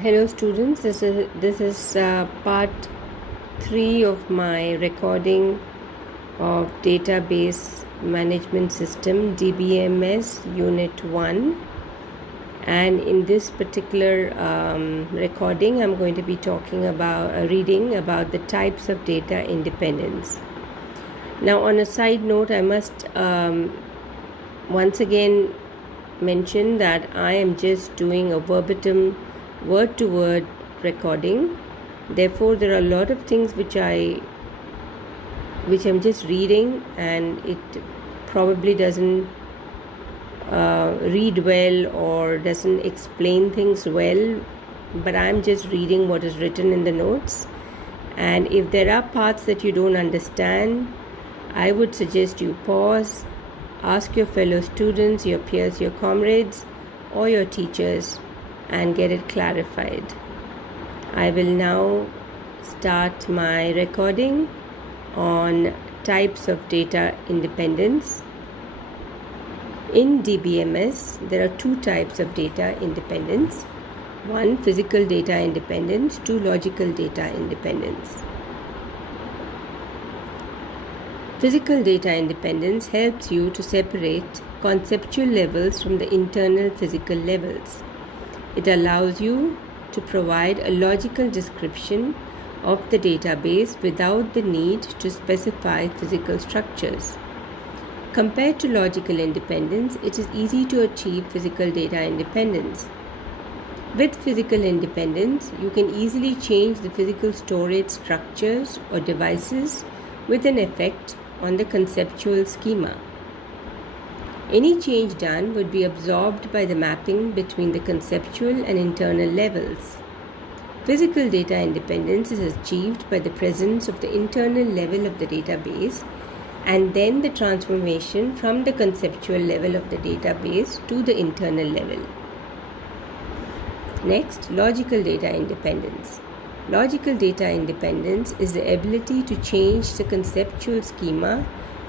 Hello students, this is part 3 of my recording of database management system DBMS unit 1, and in this particular recording I'm going to be talking about reading about the types of data independence. Now, on a side note, I must once again mention that I am just doing a verbatim word-to-word recording. Therefore, there are a lot of things which I'm just reading, and it probably doesn't read well or doesn't explain things well, but I'm just reading what is written in the notes. And if there are parts that you don't understand, I would suggest you pause, ask your fellow students, your peers, your comrades, or your teachers, and get it clarified. I will now start my recording on types of data independence. In DBMS, there are two types of data independence. One, physical data independence. Two, logical data independence. Physical data independence helps you to separate conceptual levels from the internal physical levels. It allows you to provide a logical description of the database without the need to specify physical structures. Compared to logical independence, it is easy to achieve physical data independence. With physical independence, you can easily change the physical storage structures or devices with an effect on the conceptual schema. Any change done would be absorbed by the mapping between the conceptual and internal levels. Physical data independence is achieved by the presence of the internal level of the database and then the transformation from the conceptual level of the database to the internal level. Next, logical data independence. Logical data independence is the ability to change the conceptual schema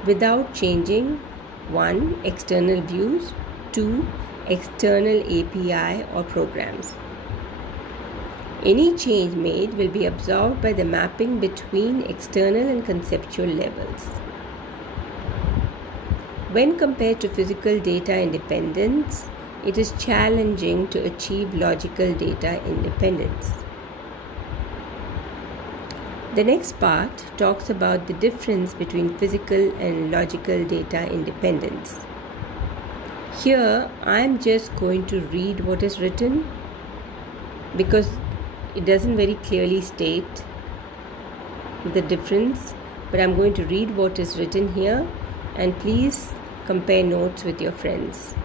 without changing 1. External views, 2. External API or programs. Any change made will be absorbed by the mapping between external and conceptual levels. When compared to physical data independence, it is challenging to achieve logical data independence. The next part talks about the difference between physical and logical data independence. Here, I am just going to read what is written because it doesn't very clearly state the difference, but I'm going to read what is written here, and please compare notes with your friends.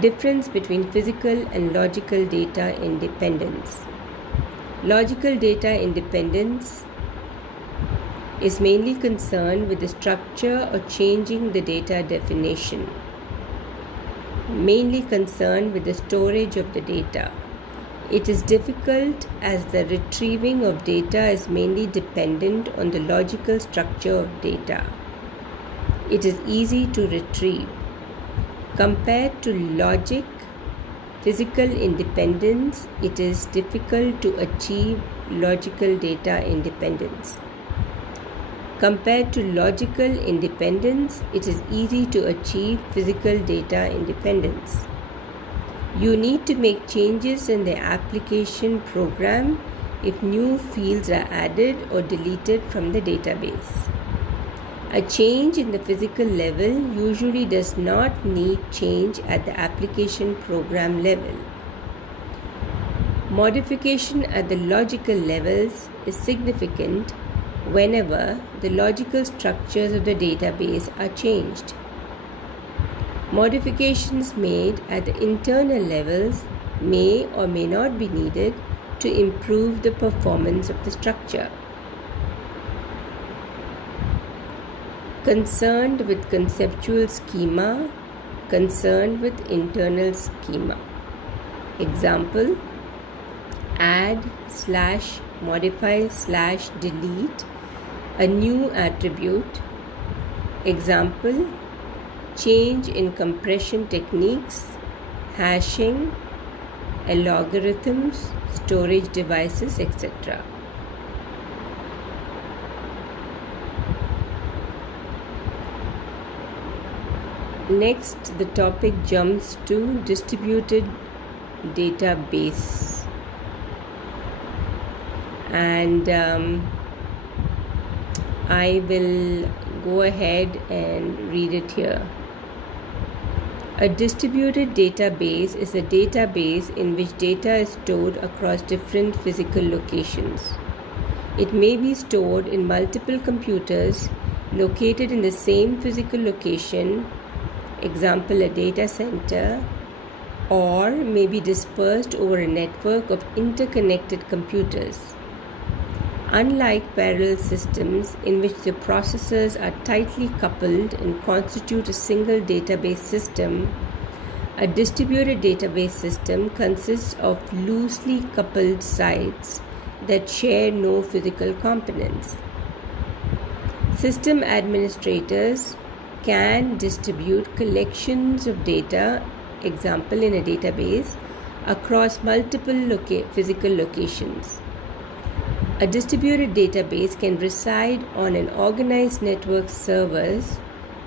Difference between physical and logical data independence. Logical data independence is mainly concerned with the structure or changing the data definition, mainly concerned with the storage of the data. It is difficult as the retrieving of data is mainly dependent on the logical structure of data. It is easy to retrieve. Compared to logic, physical independence, it is difficult to achieve logical data independence. Compared to logical independence, it is easy to achieve physical data independence. You need to make changes in the application program if new fields are added or deleted from the database. A change in the physical level usually does not need change at the application program level. Modification at the logical levels is significant whenever the logical structures of the database are changed. Modifications made at the internal levels may or may not be needed to improve the performance of the structure. Concerned with conceptual schema, concerned with internal schema. Example: add / modify / delete a new attribute. Example: change in compression techniques, hashing, algorithms, storage devices, etc. Next, the topic jumps to distributed database, and I will go ahead and read it here. A distributed database is a database in which data is stored across different physical locations. It may be stored in multiple computers located in the same physical location, example a data center, or may be dispersed over a network of interconnected computers. Unlike parallel systems in which the processors are tightly coupled and constitute a single database system, a distributed database system consists of loosely coupled sites that share no physical components. System administrators can distribute collections of data, example in a database, across multiple physical locations. A distributed database can reside on an organized network of servers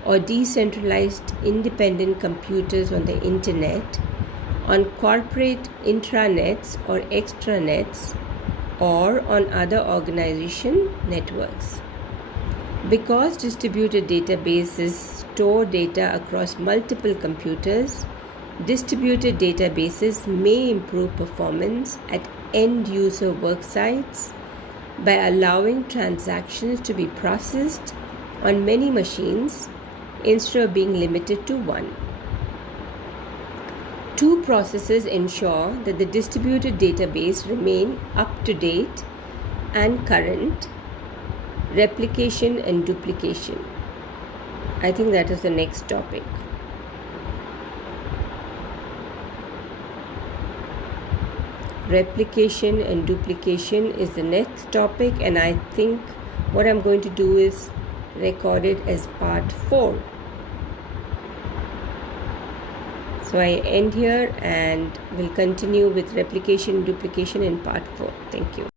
or decentralized independent computers on the internet, on corporate intranets or extranets, or on other organization networks. Because distributed databases store data across multiple computers, distributed databases may improve performance at end-user work sites by allowing transactions to be processed on many machines instead of being limited to one. Two processes ensure that the distributed database remain up to date and current: replication and duplication. I think that is the next topic. Replication and duplication is the next topic, and I think what I'm going to do is record it as part 4. So I end here and will continue with replication and duplication in part 4. Thank you.